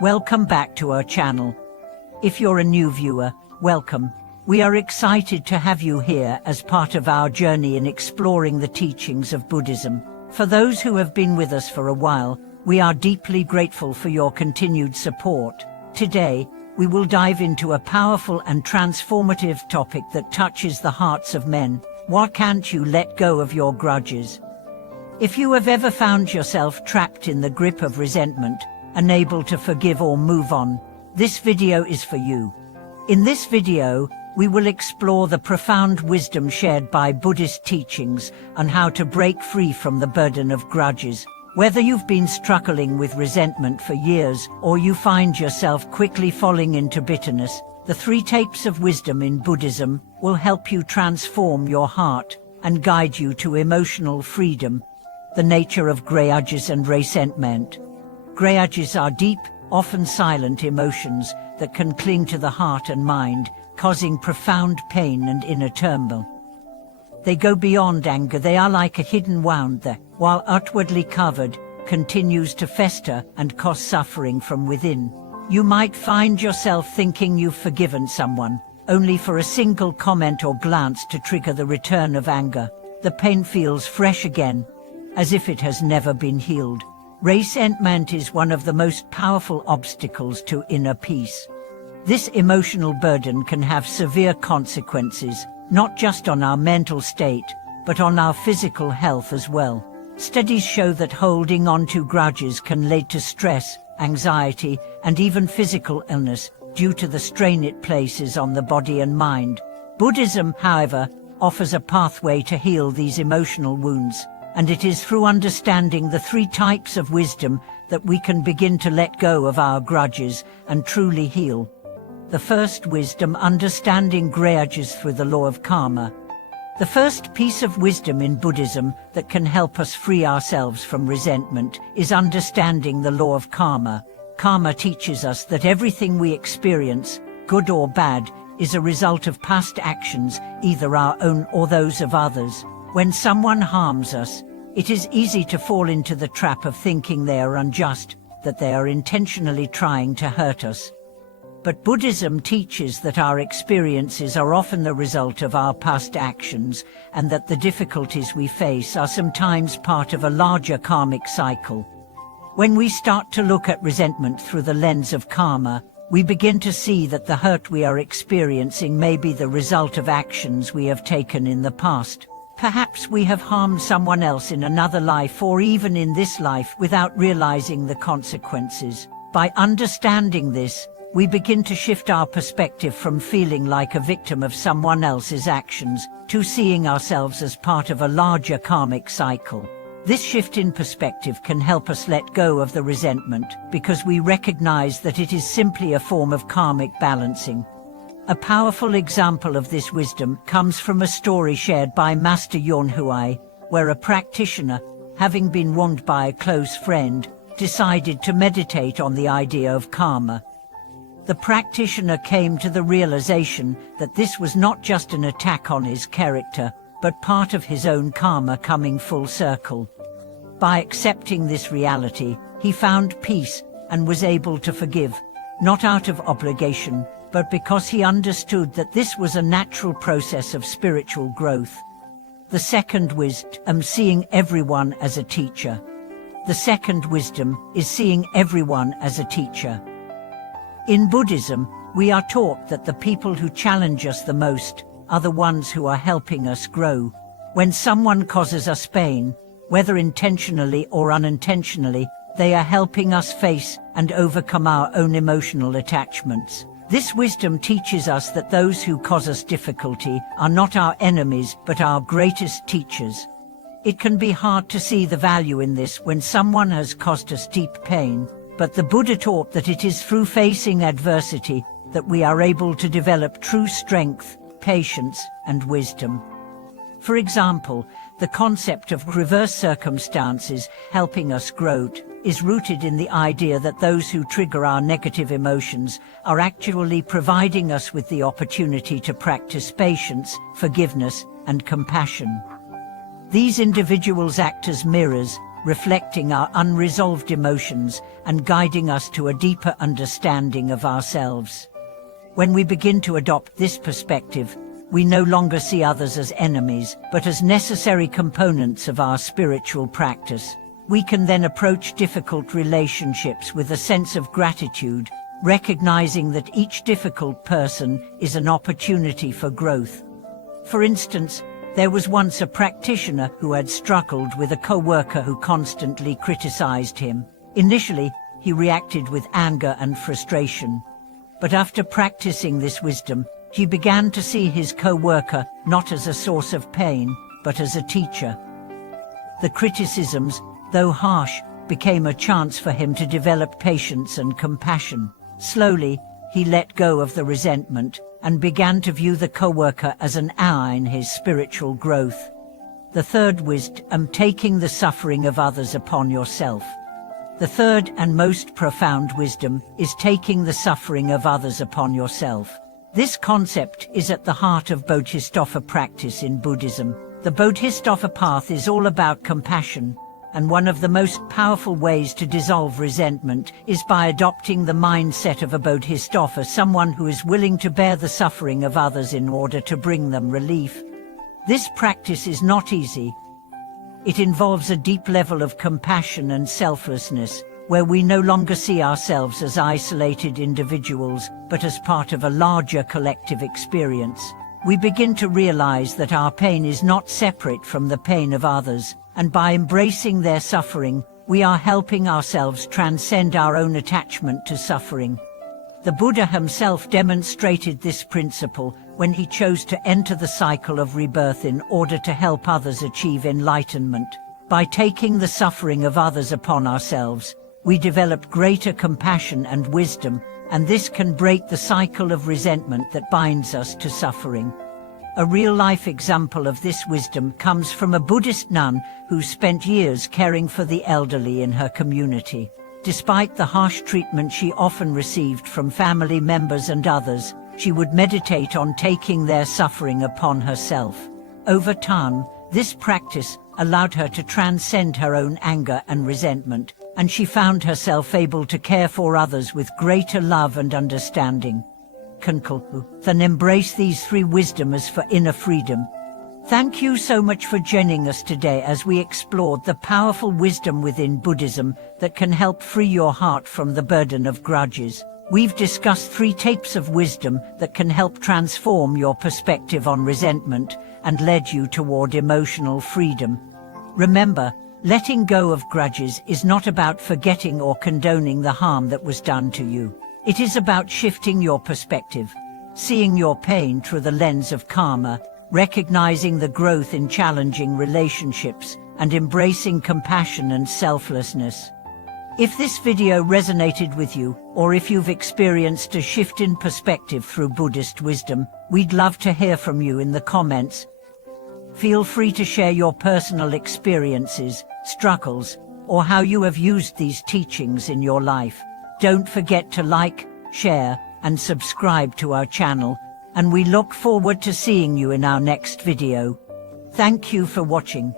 Welcome back to our channel. If you're a new viewer, welcome. We are excited to have you here as part of our journey in exploring the teachings of Buddhism. For those who have been with us for a while, we are deeply grateful for your continued support. Today, we will dive into a powerful and transformative topic that touches the hearts of men. Why can't you let go of your grudges? If you have ever found yourself trapped in the grip of resentment, unable to forgive or move on, this video is for you. In this video, we will explore the profound wisdom shared by Buddhist teachings on how to break free from the burden of grudges. Whether you've been struggling with resentment for years or you find yourself quickly falling into bitterness, the 3 types of wisdom in Buddhism will help you transform your heart and guide you to emotional freedom. The nature of grudges and resentment. Grudges are deep, often silent emotions that can cling to the heart and mind, causing profound pain and inner turmoil. They go beyond anger. They are like a hidden wound that, while outwardly covered, continues to fester and cause suffering from within. You might find yourself thinking you've forgiven someone, only for a single comment or glance to trigger the return of anger. The pain feels fresh again, as if it has never been healed. Resentment is one of the most powerful obstacles to inner peace. This emotional burden can have severe consequences, not just on our mental state, but on our physical health as well. Studies show that holding on to grudges can lead to stress, anxiety, and even physical illness due to the strain it places on the body and mind. Buddhism, however, offers a pathway to heal these emotional wounds, and it is through understanding the 3 types of wisdom that we can begin to let go of our grudges and truly heal. The first wisdom, understanding grudges through the law of karma. The first piece of wisdom in Buddhism that can help us free ourselves from resentment is understanding the law of karma. Karma teaches us that everything we experience, good or bad, is a result of past actions, either our own or those of others. When someone harms us, it is easy to fall into the trap of thinking they are unjust, that they are intentionally trying to hurt us. But Buddhism teaches that our experiences are often the result of our past actions, and that the difficulties we face are sometimes part of a larger karmic cycle. When we start to look at resentment through the lens of karma, we begin to see that the hurt we are experiencing may be the result of actions we have taken in the past. Perhaps we have harmed someone else in another life or even in this life without realizing the consequences. By understanding this, we begin to shift our perspective from feeling like a victim of someone else's actions to seeing ourselves as part of a larger karmic cycle. This shift in perspective can help us let go of the resentment because we recognize that it is simply a form of karmic balancing. A powerful example of this wisdom comes from a story shared by Master Yon Huai, where a practitioner, having been wronged by a close friend, decided to meditate on the idea of karma. The practitioner came to the realization that this was not just an attack on his character, but part of his own karma coming full circle. By accepting this reality, he found peace and was able to forgive, not out of obligation, but because he understood that this was a natural process of spiritual growth. The second wisdom, seeing everyone as a teacher. The second wisdom is seeing everyone as a teacher. In Buddhism, we are taught that the people who challenge us the most are the ones who are helping us grow. When someone causes us pain, whether intentionally or unintentionally, they are helping us face and overcome our own emotional attachments. This wisdom teaches us that those who cause us difficulty are not our enemies but our greatest teachers. It can be hard to see the value in this when someone has caused us deep pain, but the Buddha taught that it is through facing adversity that we are able to develop true strength, patience, and wisdom. For example, the concept of reverse circumstances helping us grow is rooted in the idea that those who trigger our negative emotions are actually providing us with the opportunity to practice patience, forgiveness, and compassion. These individuals act as mirrors, reflecting our unresolved emotions and guiding us to a deeper understanding of ourselves. When we begin to adopt this perspective, we no longer see others as enemies, but as necessary components of our spiritual practice. We can then approach difficult relationships with a sense of gratitude, recognizing that each difficult person is an opportunity for growth. For instance, there was once a practitioner who had struggled with a co-worker who constantly criticized him. Initially, he reacted with anger and frustration. But after practicing this wisdom, he began to see his co-worker not as a source of pain, but as a teacher. The criticisms, though harsh, became a chance for him to develop patience and compassion. Slowly, he let go of the resentment and began to view the co-worker as an ally in his spiritual growth. The third wisdom, taking the suffering of others upon yourself. The third and most profound wisdom is taking the suffering of others upon yourself. This concept is at the heart of Bodhisattva practice in Buddhism. The Bodhisattva path is all about compassion, and one of the most powerful ways to dissolve resentment is by adopting the mindset of a Bodhisattva, someone who is willing to bear the suffering of others in order to bring them relief. This practice is not easy. It involves a deep level of compassion and selflessness, where we no longer see ourselves as isolated individuals, but as part of a larger collective experience. We begin to realize that our pain is not separate from the pain of others, and by embracing their suffering, we are helping ourselves transcend our own attachment to suffering. The Buddha himself demonstrated this principle when he chose to enter the cycle of rebirth in order to help others achieve enlightenment. By taking the suffering of others upon ourselves, we develop greater compassion and wisdom, and this can break the cycle of resentment that binds us to suffering. A real-life example of this wisdom comes from a Buddhist nun who spent years caring for the elderly in her community. Despite the harsh treatment she often received from family members and others, she would meditate on taking their suffering upon herself. Over time, this practice allowed her to transcend her own anger and resentment, and she found herself able to care for others with greater love and understanding. Then embrace these three wisdoms for inner freedom. Thank you so much for joining us today as we explored the powerful wisdom within Buddhism that can help free your heart from the burden of grudges. We've discussed 3 types of wisdom that can help transform your perspective on resentment and led you toward emotional freedom. Remember, letting go of grudges is not about forgetting or condoning the harm that was done to you. It is about shifting your perspective, seeing your pain through the lens of karma, recognizing the growth in challenging relationships, and embracing compassion and selflessness. If this video resonated with you, or if you've experienced a shift in perspective through Buddhist wisdom, we'd love to hear from you in the comments. Feel free to share your personal experiences, struggles, or how you have used these teachings in your life. Don't forget to like, share, and subscribe to our channel, and we look forward to seeing you in our next video. Thank you for watching.